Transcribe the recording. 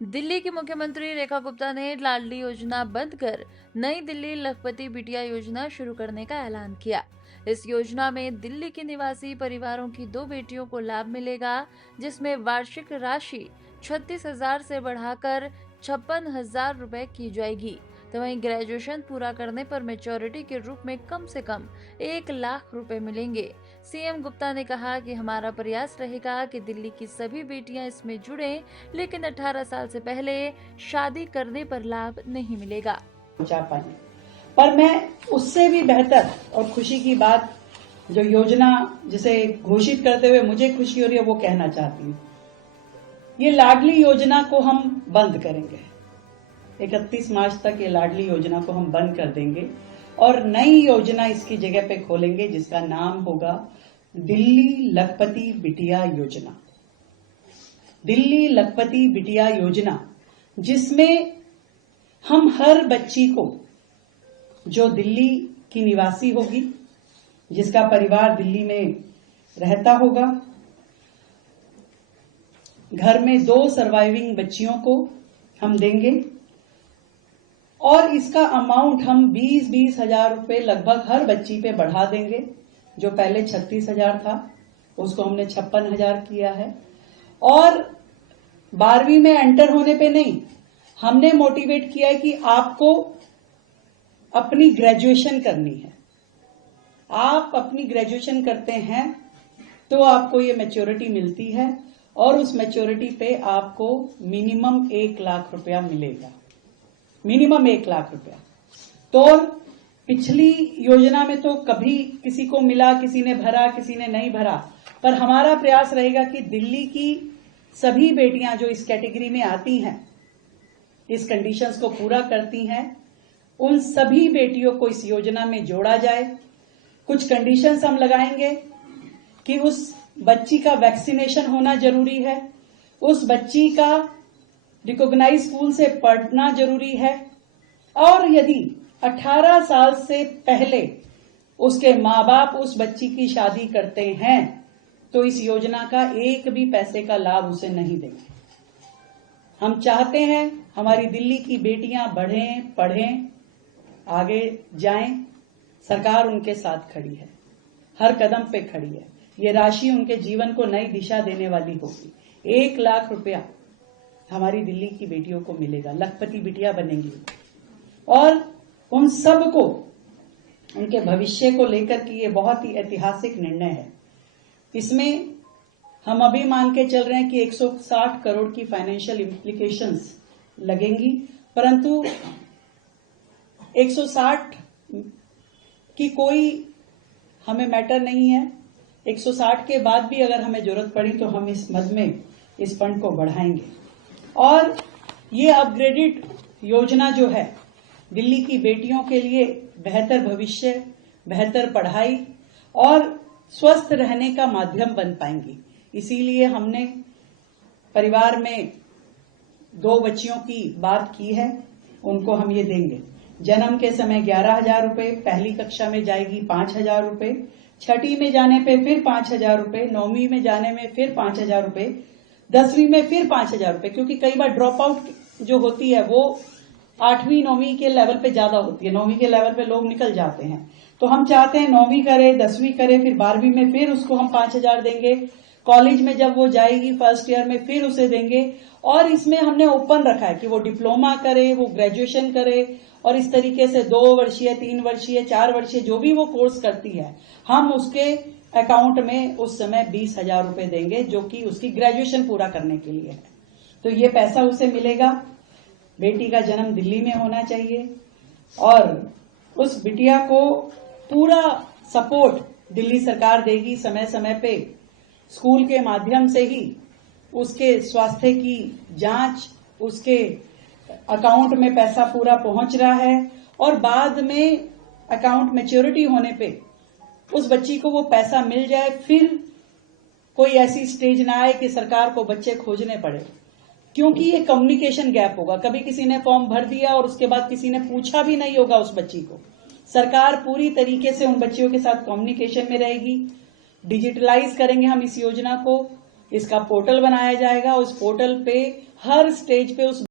दिल्ली की मुख्यमंत्री रेखा गुप्ता ने लाडली योजना बंद कर नई दिल्ली लखपति बिटिया योजना शुरू करने का ऐलान किया। इस योजना में दिल्ली के निवासी परिवारों की 2 बेटियों को लाभ मिलेगा, जिसमें वार्षिक राशि 36,000 से बढ़ाकर 56,000 रुपए की जाएगी। तो वहीं ग्रेजुएशन पूरा करने पर मैच्योरिटी के रूप में कम से कम 1 लाख रुपए मिलेंगे। सीएम गुप्ता ने कहा कि हमारा प्रयास रहेगा कि दिल्ली की सभी बेटियां इसमें जुड़ें, लेकिन 18 साल से पहले शादी करने पर लाभ नहीं मिलेगा। पहुंचा पाए, पर मैं उससे भी बेहतर और खुशी की बात जो योजना जिसे घोषित करते हुए मुझे खुशी हो रही है वो कहना चाहती हूँ। ये लाडली योजना को हम बंद करेंगे। 31 मार्च तक ये लाडली योजना को हम बंद कर देंगे और नई योजना इसकी जगह पे खोलेंगे, जिसका नाम होगा दिल्ली लखपति बिटिया योजना। दिल्ली लखपति बिटिया योजना, जिसमें हम हर बच्ची को जो दिल्ली की निवासी होगी, जिसका परिवार दिल्ली में रहता होगा, घर में 2 सर्वाइविंग बच्चियों को हम देंगे और इसका अमाउंट हम 20-20 हजार रुपए लगभग हर बच्ची पे बढ़ा देंगे। जो पहले 36,000 था उसको हमने 56,000 किया है। और 12वीं में एंटर होने पे नहीं, हमने मोटिवेट किया है कि आपको अपनी ग्रेजुएशन करनी है। आप अपनी ग्रेजुएशन करते हैं तो आपको ये मैच्योरिटी मिलती है और उस मैच्योरिटी पे आपको मिनिमम 1 लाख रुपया मिलेगा। मिनिमम 1 लाख रुपया। तो पिछली योजना में तो कभी किसी को मिला, किसी ने भरा, किसी ने नहीं भरा, पर हमारा प्रयास रहेगा कि दिल्ली की सभी बेटियां जो इस कैटेगरी में आती हैं, इस कंडीशंस को पूरा करती हैं, उन सभी बेटियों को इस योजना में जोड़ा जाए। कुछ कंडीशंस हम लगाएंगे कि उस बच्ची का वैक्सीनेशन होना जरूरी है, उस बच्ची का रिकॉग्नाइज स्कूल से पढ़ना जरूरी है और यदि 18 साल से पहले उसके माँ बाप उस बच्ची की शादी करते हैं तो इस योजना का एक भी पैसे का लाभ उसे नहीं देंगे। हम चाहते हैं हमारी दिल्ली की बेटियां बढ़ें, पढ़ें, आगे जाएं। सरकार उनके साथ खड़ी है, हर कदम पे खड़ी है। ये राशि उनके जीवन को नई दिशा देने वाली होगी। 1 लाख रुपया हमारी दिल्ली की बेटियों को मिलेगा, लखपति बिटिया बनेंगी और उन सबको उनके भविष्य को लेकर के ये बहुत ही ऐतिहासिक निर्णय है। इसमें हम अभी मान के चल रहे हैं कि 160 करोड़ की फाइनेंशियल इम्प्लीकेशंस लगेंगी, परंतु 160 की कोई हमें मैटर नहीं है। 160 के बाद भी अगर हमें जरूरत पड़ी तो हम इस मद में इस फंड को बढ़ाएंगे। और ये अपग्रेडेड योजना जो है दिल्ली की बेटियों के लिए बेहतर भविष्य, बेहतर पढ़ाई और स्वस्थ रहने का माध्यम बन पाएंगी। इसीलिए हमने परिवार में 2 बच्चियों की बात की है, उनको हम ये देंगे। जन्म के समय 11,000 रुपए, पहली कक्षा में जाएगी 5,000 रुपए, 6ठी में जाने पे फिर 5,000 रुपए, 9वीं में जाने में फिर 5,000 रुपए, 10वीं में फिर 5,000 रुपए, क्योंकि कई बार ड्रॉप आउट जो होती है वो 8वीं 9वीं के लेवल पे ज्यादा होती है। 9वीं के लेवल पे लोग निकल जाते हैं, तो हम चाहते हैं 9वीं करे, 10वीं करे, फिर 12वीं में फिर उसको हम 5,000 देंगे। कॉलेज में जब वो जाएगी फर्स्ट ईयर में फिर उसे देंगे। और इसमें हमने ओपन रखा है कि वो डिप्लोमा करे, वो ग्रेजुएशन करे और इस तरीके से 2 वर्षीय, 3 वर्षीय, 4 वर्षीय जो भी वो कोर्स करती है, हम उसके अकाउंट में उस समय 20,000 रुपए देंगे, जो कि उसकी ग्रेजुएशन पूरा करने के लिए है। तो ये पैसा उसे मिलेगा। बेटी का जन्म दिल्ली में होना चाहिए और उस बिटिया को पूरा सपोर्ट दिल्ली सरकार देगी। समय समय पे स्कूल के माध्यम से ही उसके स्वास्थ्य की जांच, उसके अकाउंट में पैसा पूरा पहुंच रहा है और बाद में अकाउंट मैच्योरिटी होने पे उस बच्ची को वो पैसा मिल जाए। फिर कोई ऐसी स्टेज ना आए कि सरकार को बच्चे खोजने पड़े, क्योंकि ये कम्युनिकेशन गैप होगा। कभी किसी ने फॉर्म भर दिया और उसके बाद किसी ने पूछा भी नहीं होगा उस बच्ची को। सरकार पूरी तरीके से उन बच्चियों के साथ कम्युनिकेशन में रहेगी। डिजिटलाइज करेंगे हम इस योजना को इसका पोर्टल बनाया जाएगा। उस पोर्टल पे हर स्टेज पे उस